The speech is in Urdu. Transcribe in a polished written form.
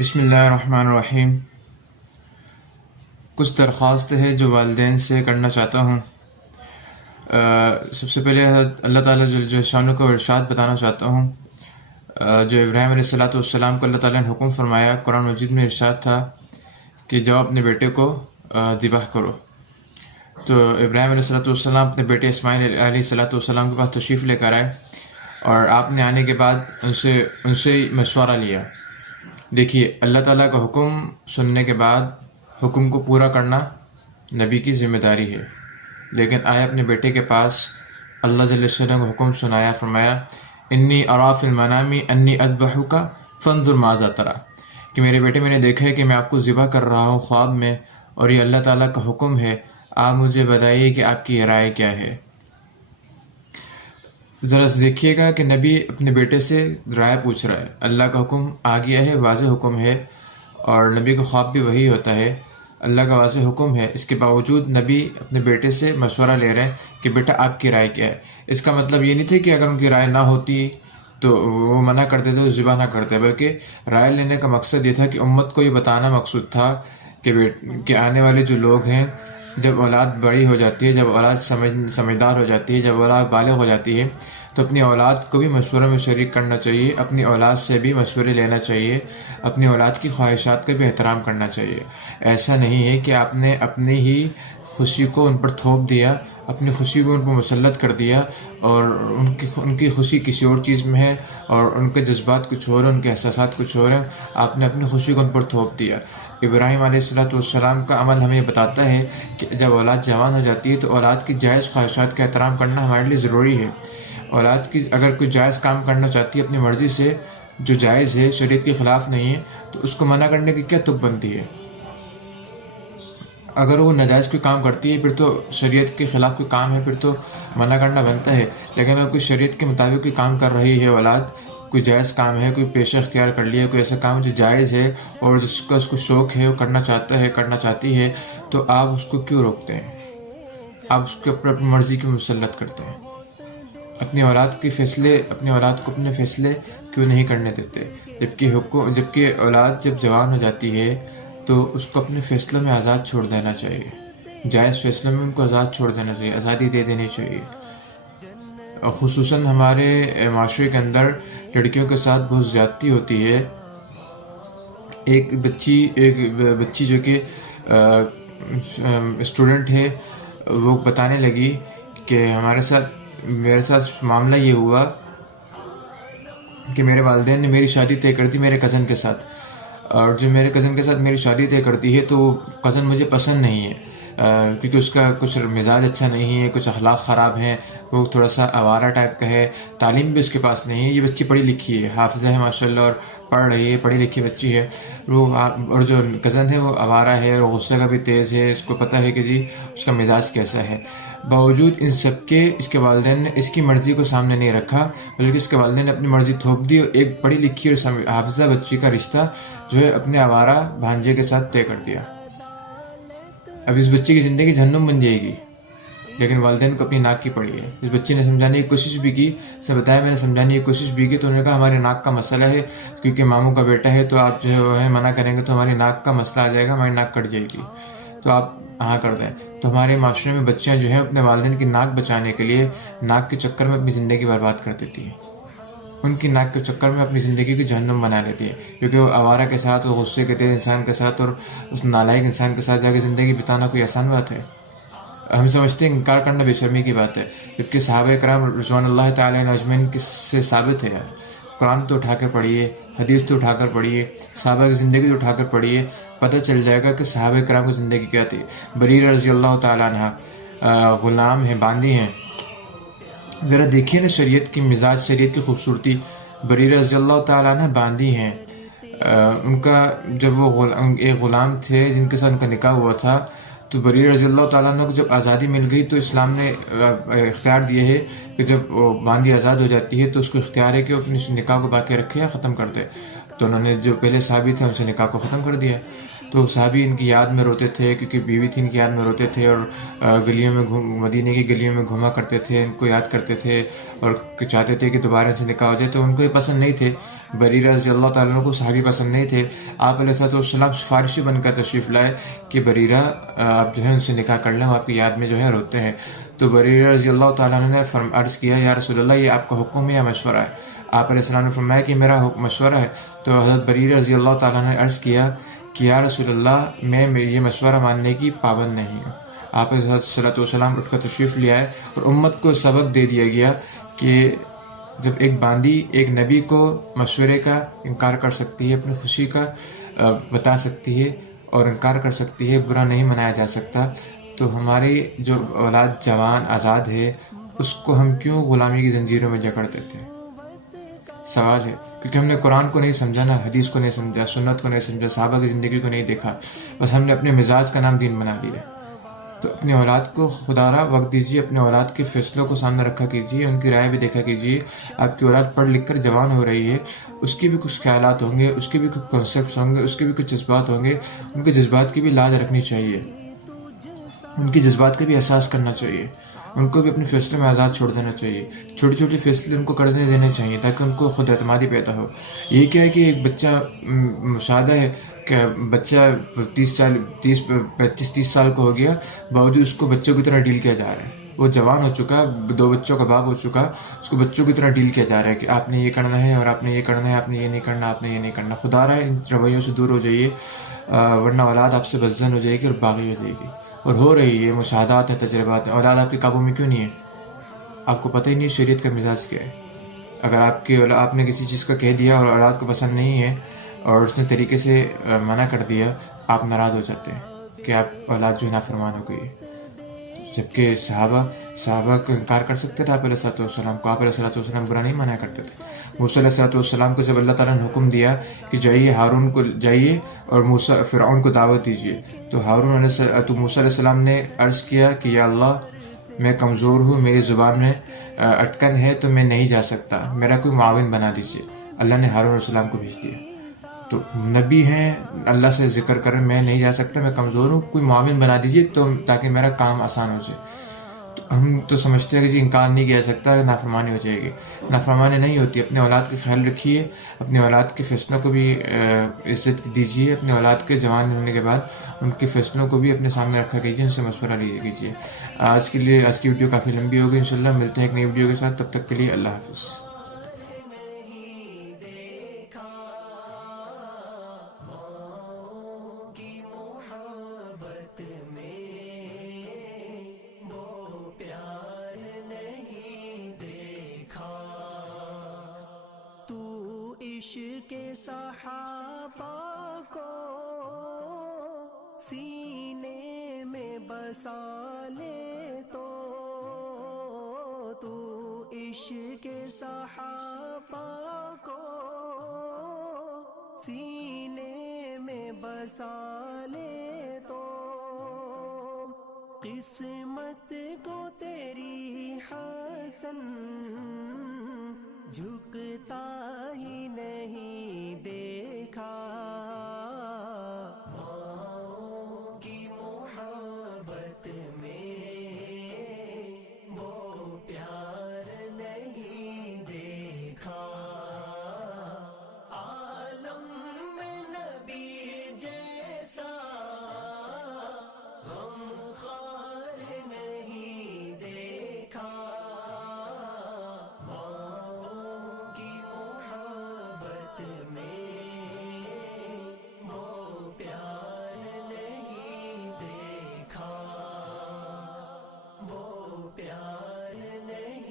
بسم اللہ الرحمن الرحیم۔ کچھ درخواست ہے جو والدین سے کرنا چاہتا ہوں۔ سب سے پہلے اللہ تعالیٰ جل شانہ کو ارشاد بتانا چاہتا ہوں۔ جو ابراہیم علیہ السلام کو اللہ تعالیٰ نے حکم فرمایا، قرآن مجید میں ارشاد تھا کہ جاؤ اپنے بیٹے کو ذبح کرو۔ تو ابراہیم علیہ السلام اپنے بیٹے اسماعیل علیہ السلام کے پاس تشریف لے کر آئے، اور آپ نے آنے کے بعد ان سے مشورہ لیا۔ دیکھیے، اللہ تعالیٰ کا حکم سننے کے بعد حکم کو پورا کرنا نبی کی ذمہ داری ہے، لیکن آئے اپنے بیٹے کے پاس، اللہ جل شانہ کو حکم سنایا، فرمایا انی اری فی المنام انی اذبحک فانظر ماذا تری، کہ میرے بیٹے میں نے دیکھا ہے کہ میں آپ کو ذبح کر رہا ہوں خواب میں، اور یہ اللہ تعالیٰ کا حکم ہے، آپ مجھے بتائیے کہ آپ کی رائے کیا ہے۔ ذرا دیکھیے گا کہ نبی اپنے بیٹے سے رائے پوچھ رہا ہے، اللہ کا حکم آ گیا ہے، واضح حکم ہے، اور نبی کا خواب بھی وہی ہوتا ہے، اللہ کا واضح حکم ہے، اس کے باوجود نبی اپنے بیٹے سے مشورہ لے رہے ہیں کہ بیٹا آپ کی رائے کیا ہے۔ اس کا مطلب یہ نہیں تھا کہ اگر ان کی رائے نہ ہوتی تو وہ منع کرتے تھے، تو ذبح نہ کرتے، بلکہ رائے لینے کا مقصد یہ تھا کہ امت کو یہ بتانا مقصود تھا کہ آنے والے جو لوگ ہیں، جب اولاد بڑی ہو جاتی ہے، جب اولاد سمجھدار ہو جاتی ہے، جب اولاد بالغ ہو جاتی ہے، تو اپنی اولاد کو بھی مشورے میں شریک کرنا چاہیے، اپنی اولاد سے بھی مشورے لینا چاہیے، اپنی اولاد کی خواہشات کا بھی احترام کرنا چاہیے۔ ایسا نہیں ہے کہ آپ نے اپنی ہی خوشی کو ان پر تھوپ دیا، اپنی خوشی کو ان پر مسلط کر دیا، اور ان کی خوشی کسی اور چیز میں ہے، اور ان کے جذبات کچھ اور ہیں، ان کے احساسات کچھ اور ہیں، آپ نے اپنی خوشی کو ان پر تھوپ دیا۔ ابراہیم علیہ السلام کا عمل ہمیں بتاتا ہے کہ جب اولاد جوان ہو جاتی ہے تو اولاد کی جائز خواہشات کا احترام کرنا ہمارے لیے ضروری ہے۔ اولاد کی اگر کوئی جائز کام کرنا چاہتی ہے اپنی مرضی سے، جو جائز ہے، شریعت کے خلاف نہیں ہے، تو اس کو منع کرنے کی کیا تک بنتی ہے؟ اگر وہ ناجائز کوئی کام کرتی ہے، پھر تو شریعت کے خلاف کوئی کام ہے، پھر تو منع کرنا بنتا ہے۔ لیکن اگر کوئی شریعت کے مطابق کوئی کام کر رہی ہے اولاد، کوئی جائز کام ہے، کوئی پیشہ اختیار کر لیا، کوئی ایسا کام جو جائز ہے اور جس کا اس کو شوق ہے، وہ کرنا چاہتا ہے، کرنا چاہتی ہے، تو آپ اس کو کیوں روکتے ہیں؟ آپ اس کے اوپر اپنی مرضی کیوں مسلط کرتے ہیں؟ اپنی اولاد کو اپنے فیصلے کیوں نہیں کرنے دیتے؟ جبکہ اولاد جب جوان ہو جاتی ہے تو اس کو اپنے فیصلوں میں آزاد چھوڑ دینا چاہیے، جائز فیصلوں میں ان کو آزاد چھوڑ دینا چاہیے، آزادی دے دینی چاہیے۔ اور خصوصاً ہمارے معاشرے کے اندر لڑکیوں کے ساتھ بہت زیادتی ہوتی ہے۔ ایک بچی جو کہ اسٹوڈنٹ ہے، وہ بتانے لگی کہ میرے ساتھ معاملہ یہ ہوا کہ میرے والدین نے میری شادی طے کر دی میرے کزن کے ساتھ، اور جو میرے کزن کے ساتھ میری شادی طے کرتی ہے تو وہ کزن مجھے پسند نہیں ہے، کیونکہ اس کا کچھ مزاج اچھا نہیں ہے، کچھ اخلاق خراب ہیں، وہ تھوڑا سا آوارہ ٹائپ کا ہے، تعلیم بھی اس کے پاس نہیں ہے۔ یہ بچی پڑھی لکھی ہے، حافظہ ہے ماشاءاللہ، اور پڑھ رہی ہے، پڑھی لکھی بچی ہے وہ، اور جو کزن ہے وہ آوارہ ہے اور غصے کا بھی تیز ہے، اس کو پتہ ہے کہ جی اس کا مزاج کیسا ہے۔ باوجود ان سب کے اس کے والدین نے اس کی مرضی کو سامنے نہیں رکھا، بلکہ اس کے والدین نے اپنی مرضی تھوپ دی، اور ایک پڑھی لکھی اور حافظہ بچی کا رشتہ جو ہے اپنے آوارہ بھانجے کے ساتھ طے کر دیا۔ اب اس بچی کی زندگی جہنم بن جائے گی، لیکن والدین کو اپنی ناک کی پڑی ہے۔ اس بچی نے سمجھانے کی کوشش بھی کی، سے بتایا میں نے سمجھانے کی کوشش بھی کی، تو انہوں نے کہا ہمارے ناک کا مسئلہ ہے، کیونکہ ماموں کا بیٹا ہے، تو آپ جو ہے منع کریں گے تو ہماری ناک کا مسئلہ آ جائے گا، ہماری ناک کٹ جائے گی، تو آپ ہاں کر دیں۔ تو ہمارے معاشرے میں بچیاں جو ہیں اپنے والدین کی ناک بچانے کے لیے ناک کے چکر میں اپنی زندگی برباد کر دیتی ہیں، ان کی ناک کے چکر میں اپنی زندگی کی جہنم بنا لیتی ہے، کیونکہ وہ آوارہ کے ساتھ اور غصے کے تیز انسان کے ساتھ اور اس نالائق انسان کے ساتھ جا کے زندگی بتانا کوئی آسان بات ہے؟ ہم سمجھتے ہیں انکار کرنا بے شرمی کی بات ہے، جبکہ صحابہ کرام رضوان اللہ تعالی عنہم اجمعین کس سے ثابت ہے یار؟ قرآن تو اٹھا کر پڑھیے، حدیث تو اٹھا کر پڑھیے، صحابہ کی زندگی تو اٹھا کر پڑھیے، پتہ چل جائے گا کہ صحابہ کرام کی زندگی کیا تھی۔ بریرہ رضی اللہ تعالیٰ عنہ غلام ہیں، باندی ہیں، ذرا دیکھیے نا شریعت کی مزاج، شریعت کی خوبصورتی۔ بریرہ رضی اللہ تعالیٰ عنہ باندی ہیں، ان کا جب وہ ایک غلام تھے جن کے ساتھ ان کا نکاح ہوا تھا، تو بریرہ رضی اللہ تعالیٰ عنہ کو جب آزادی مل گئی تو اسلام نے اختیار دیے ہے کہ جب وہ باندی آزاد ہو جاتی ہے تو اس کو اختیار ہے کہ وہ اپنے نکاح کو باقی رکھے یا ختم کر دے۔ تو انہوں نے جو پہلے صحابی تھے ان سے نکاح کو ختم کر دیا۔ تو صحابی ان کی یاد میں روتے تھے، کیونکہ بیوی تھی، ان کی یاد میں روتے تھے، اور گلیوں میں مدینے کی گلیوں میں گھوما کرتے تھے، ان کو یاد کرتے تھے اور چاہتے تھے کہ دوبارہ سے نکاح ہو جائے، تو ان کو یہ پسند نہیں تھے۔ بریرہ رضی اللہ تعالیٰ عنہ کو صحابی پسند نہیں تھے. آپ علیہ السلام سفارشی بن کر تشریف لائے کہ بریرہ آپ جو ہے ان سے نکاح کر لیں, وہ آپ کی یاد میں جو ہے روتے ہیں. تو بریرہ رضی اللہ تعالیٰ عنہ نے عرض کیا یا رسول اللہ یہ آپ کا حکم ہے یا مشورہ ہے؟ آپ علیہ السلام نے فرمایا کہ میرا مشورہ ہے. تو حضرت بریرہ رضی اللہ تعالیٰ نے عرض کیا کہ یا رسول اللہ میں یہ مشورہ ماننے کی پابند نہیں ہوں. آپ علیہ السلام اٹھ کر تشریف لے آئے اور امت کو سبق دے دیا گیا کہ جب ایک باندی ایک نبی کو مشورے کا انکار کر سکتی ہے, اپنی خوشی کا بتا سکتی ہے اور انکار کر سکتی ہے, برا نہیں منایا جا سکتا, تو ہماری جو اولاد جوان آزاد ہے اس کو ہم کیوں غلامی کی زنجیروں میں جکڑ دیتے ہیں؟ سوال ہے. کیونکہ ہم نے قرآن کو نہیں سمجھا, نہ حدیث کو نہیں سمجھا, سنت کو نہیں سمجھا, صحابہ کی زندگی کو نہیں دیکھا, بس ہم نے اپنے مزاج کا نام دین بنا لیا. تو اپنی اولاد کو خدا را وقت دیجیے, اپنے اولاد کے فیصلوں کو سامنے رکھا کیجیے, ان کی رائے بھی دیکھا کیجیے. آپ کی اولاد پڑھ لکھ کر جوان ہو رہی ہے, اس کی بھی کچھ خیالات ہوں گے, اس کے بھی کچھ کانسیپٹس ہوں گے, اس کے بھی کچھ جذبات ہوں گے. ان کے جذبات کی بھی لاج رکھنی چاہیے, ان کی جذبات کا بھی احساس کرنا چاہیے, ان کو بھی اپنے فیصلے میں آزاد چھوڑ دینا چاہیے. چھوٹی چھوٹی فیصلے ان کو کرنے دینے چاہیے تاکہ ان کو خود اعتمادی پیدا ہو. یہ کیا ہے کہ ایک بچہ مشاہدہ ہے کہ بچہ 25-30 سال کا ہو گیا, باوجود اس کو بچوں کی طرح ڈیل کیا جا رہا ہے. وہ جوان ہو چکا, 2 بچوں کا باپ ہو چکا, اس کو بچوں کی طرح ڈیل کیا جا رہا ہے کہ آپ نے یہ کرنا ہے اور آپ نے یہ کرنا ہے, آپ نے یہ نہیں کرنا, آپ نے یہ نہیں کرنا. خدا رہا ہے ان رویوں سے دور ہو جائیے, ورنہ اولاد آپ سے بدظن ہو جائے گی اور باغی ہو جائے گی. اور ہو رہی ہے, مشاہدات ہیں, تجربات ہیں. اولاد آپ کے قابو میں کیوں نہیں ہے؟ آپ کو پتہ ہی نہیں شریعت کا مزاج کیا ہے. اگر آپ نے کسی چیز کا کہہ دیا اور اولاد کو پسند نہیں ہے اور اس نے طریقے سے منع کر دیا, آپ ناراض ہو جاتے ہیں کہ آپ اولاد جو ہے نافرمان ہو گئی ہے. جبکہ صحابہ کو انکار کر سکتے تھے آپ علیہ السلام کو. آپ علیہ السلام برا نہیں منع کرتے تھے. موسیٰ علیہ السلام کو جب اللہ تعالیٰ نے حکم دیا کہ جائیے ہارون کو جائیے اور فرعون کو دعوت دیجیے, تو موسیٰ علیہ السلام نے عرض کیا کہ یا اللہ میں کمزور ہوں, میری زبان میں اٹکن ہے, تو میں نہیں جا سکتا, میرا کوئی معاون بنا دیجیے. اللہ نے ہارون علیہ السلام کو بھیج دیا. تو نبی ہیں, اللہ سے ذکر کریں میں نہیں جا سکتا, میں کمزور ہوں, کوئی معاون بنا دیجیے تو تاکہ میرا کام آسان ہو جائے. تو ہم تو سمجھتے ہیں کہ جی انکار نہیں کیا سکتا, نافرمانی ہو جائے گی. نافرمانی نہیں ہوتی. اپنے اولاد کا خیال رکھیے, اپنے اولاد کے فیصلوں کو بھی عزت دیجیے, اپنے اولاد کے جوان ہونے کے بعد ان کے فیصلوں کو بھی اپنے سامنے رکھا کیجیے, ان سے مشورہ لیا کیجیے. آج کی ویڈیو کافی لمبی ہوگی, انشاءاللہ ملتے ہیں ایک نئی ویڈیو کے ساتھ. تب تک کے لیے اللہ حافظ. عشق صحابہ کو سینے میں بسا لے تو عشق صحابہ کو سینے میں بسا لے تو قسمت کو تیری حسن جھکتا ہی نہیں دیکھا. ماں کی محبت میں وہ پیار نہیں دیکھا. عالم میں نبی جیسا غمخوار نہیں دیکھا. پیار نہیں